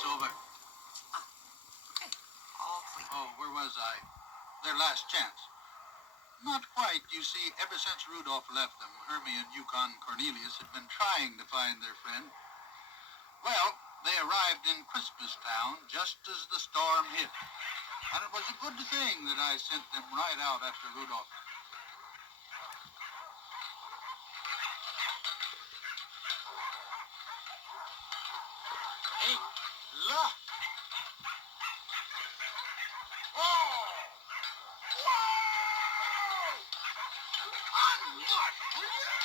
It's over. Okay. All clear. Oh, where was I? Their last chance. Not quite. You see, ever since Rudolph left them, Hermey and Yukon and Cornelius had been trying to find their friend. Well, they arrived in Christmas Town just as the storm hit. And it was a good thing that I sent them right out after Rudolph. Hey, look! Whoa! Whoa! Unmush, will you?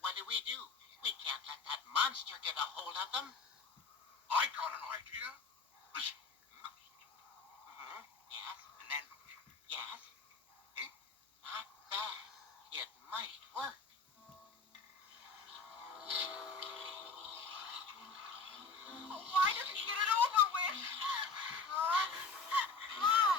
What do? We can't let that monster get a hold of them. I got an idea. Listen. Yes, And then... yes. Not bad. It might work. Why doesn't he get it over with? Mom!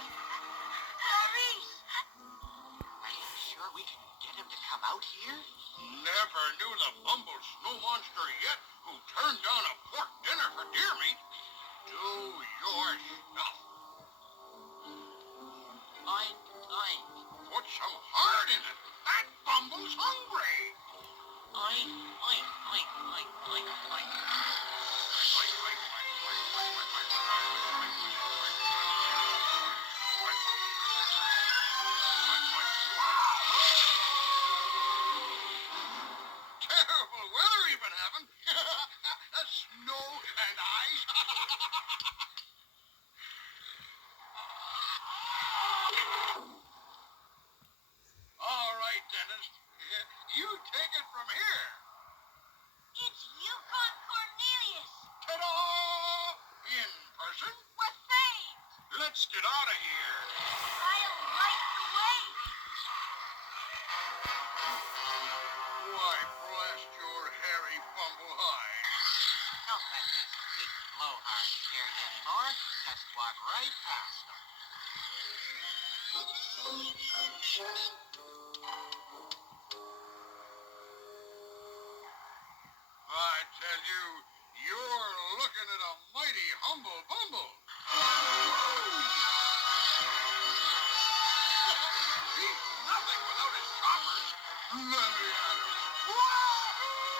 Clarice! Are you sure we can get him to come out here? Never knew the bumble snow monster yet who turned down a pork dinner for deer meat. Do your stuff. Oink, oink. Put some heart in it. That bumble's hungry. Oink, oink, oink, oink, oink, oink. Terrible weather you've been having. Snow and ice. All right, Dennis. You take it from here. It's Yukon Cornelius! Ta-da! In person? We're saved! Let's get out of here. I'll light the way! Why, blast your hairy bumble hide. Don't let this big blowhard scare you anymore. Just walk right past him. I tell you, you're looking at a mighty humble bumble. He's nothing without his choppers. Let me at him. Wahoo!